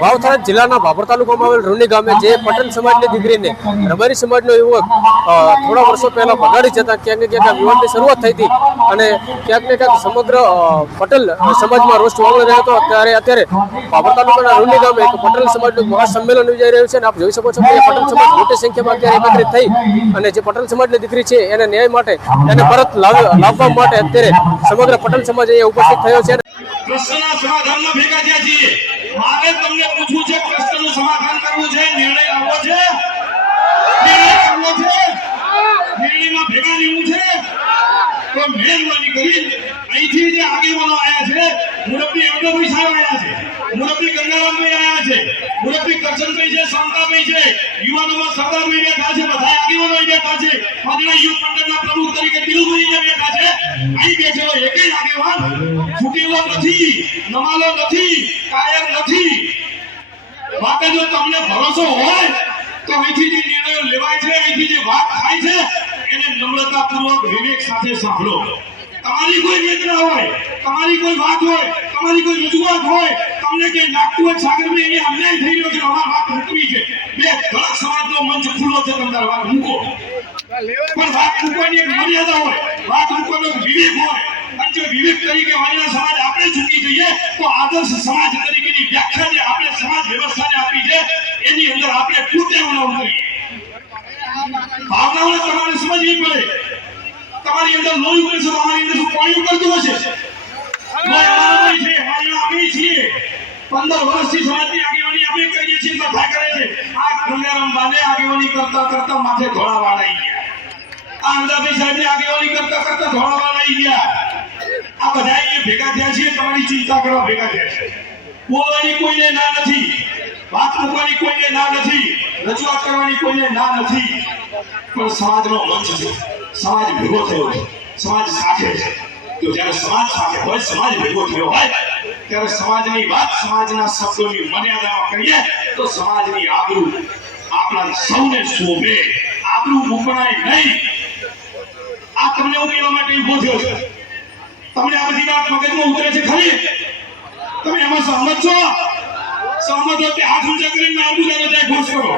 વાવથરા જિલ્લાના ભાભર તાલુકામાં આવેલ રૂની ગામે જે પટેલ સમાજની દીકરીને રબારી સમાજનો યુવક થોડા વર્ષો પહેલા ભગાડી જતા ક્યાંક ને ક્યાંક વિવાદની શરૂઆત થઈ હતી અને ક્યાંક ને ક્યાંક સમગ્ર પટેલ સમાજમાં રોષ વાવળી રહ્યો હતો ત્યારે અત્યારે ભાભર તાલુકાના રૂની ગામે એક પટેલ સમાજનું મહાસંમેલન યોજાઈ રહ્યું છે અને આપ જોઈ શકો છો કે પટેલ સમાજ મોટી સંખ્યામાં અત્યારે એકત્રિત થઈ અને જે પટેલ સમાજની દીકરી છે એને ન્યાય માટે એને પરત લાવવા માટે અત્યારે સમગ્ર પટેલ સમાજ અહીંયા ઉપસ્થિત થયો છે। પ્રશ્નના સમાધાનમાં ભેગા થયા છીએ। મારે તમને પૂછવું છે, પ્રશ્નનું સમાધાન કરવું છે, નિર્ણય લાવવો છે, નિર્ણયમાં ભેગા રહેવું છે। તો મહેરબાની કરી અહીંથી જે આગેવાનો આવ્યા છે, મુરબ્બી અમદાભાઈ સાહેબ આવ્યા છે, મુરબ્બી ગંગારામભાઈ આવ્યા છે, મુરબ્બી કરશનભાઈ છે, શાંતાભાઈ છે, યુવાનોમાં સરદારભાઈ બેઠા છે, બધા આગેવાનો બેઠા છે, પાટણા યુથ મંડળના પ્રમુખ તરીકે દિલુભાઈ બેઠા છે। અહીં બેઠેલો એકેય આગેવાન ફૂટેલો નથી, નમાલો નથી, કાયર નથી। બાકી જો તમને ભરોસો હોય તો અહીંથી જે નિર્ણયો લેવાય છે, અહીંથી જે વાત થાય છે એને નમ્રતાપૂર્વક વિવેક સાથે સાંભળો। તમારી કોઈ વેદના હોય, તમારી કોઈ વાત હોય, તમારી કોઈ રજૂઆત હોય, તમને કે લાગતું હોય સાગરભાઈ એની અન્યાય થઈ રહ્યો છે, અમારી વાત મૂકવી છે, બે ઘણા સમાજનો મંચ ખુલ્લો છે, તમારી વાત મૂકો। પણ વાત મૂકવાની એક મર્યાદા હોય, વાત મૂકવાનો વિવેક હોય। અને જો વિવેક તરીકે વાયના સમાજ આપણે ચૂકી જઈએ તો આદર્શ સમાજ તરીકેની વ્યાખ્યા જે આપણે સમાજ વ્યવસ્થાને આપી છે એની અંદર આપણે કૃત્યવલંબન કરીએ। ભાવનાઓને તમારે સમજવી પડે। તમારી અંદર લોહી ઉકળે છે, તમારી અંદર પાણી ઉકળતું હશે। અમે છીએ 15 વર્ષથી સમાજની આગેવાની અમે કરીએ છીએ, બધા કરે છે। આ ગંગારામ બાને આગેવાની કરતા કરતા માથે ધોળા વાળાઈ ગયા, આ અમદાભાઈ સાહેબની આગેવાની કરતા કરતા ધોળા વાળાઈ ગયા। આ બધા અહીંયા ભેગા થયા છે, તમારી ચિંતા કરવા ભેગા થયા છે। બોલવાની કોઈને ના નથી, વાત મૂકવાની કોઈને ના નથી, રજૂઆત કરવાની કોઈને ના નથી, પણ સમાજનો મંચ છે, સમાજ ભેગો થયો છે, સમાજ સાથે છે। તો જ્યારે સમાજ સાથે હોય, સમાજ ભેગો થયો હોય ત્યારે સમાજની વાત, સમાજના શબ્દોની મર્યાદામાં કરીએ તો સમાજની આબરૂ આપણા સૌને શોભે, આબરૂ મુકરાય નહીં। આ તમને હું કહેવા માટે ઉભો થયો છે। તમને આ બધી વાત મગજમાં ઉતરે છે ખરી? તમે એમાં સહમત છો? સહમત હો તે હાથ ઊંચા કરીને આબરૂ જાય ઘોષ કરો।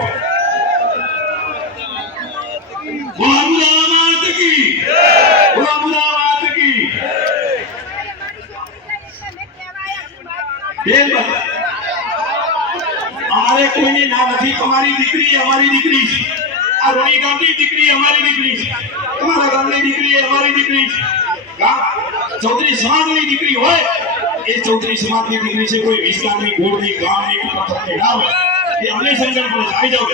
ગુલામાત કી ગુલામાત કી અમારે કોઈની ના નથી। તમારી દીકરી અમારી દીકરી છે, આ રોણી ગામની દીકરી અમારી દીકરી છે, તમારા ગામની દીકરી અમારી દીકરી છે। ચૌધરી સમાજની દીકરી હોય એ ચૌધરી સમાજની દીકરી છે, કોઈ વિસ્તારની ગોળની ગામની પથ્થરની ના હોય, એ અમને સંગઠન પર આવી જાવ।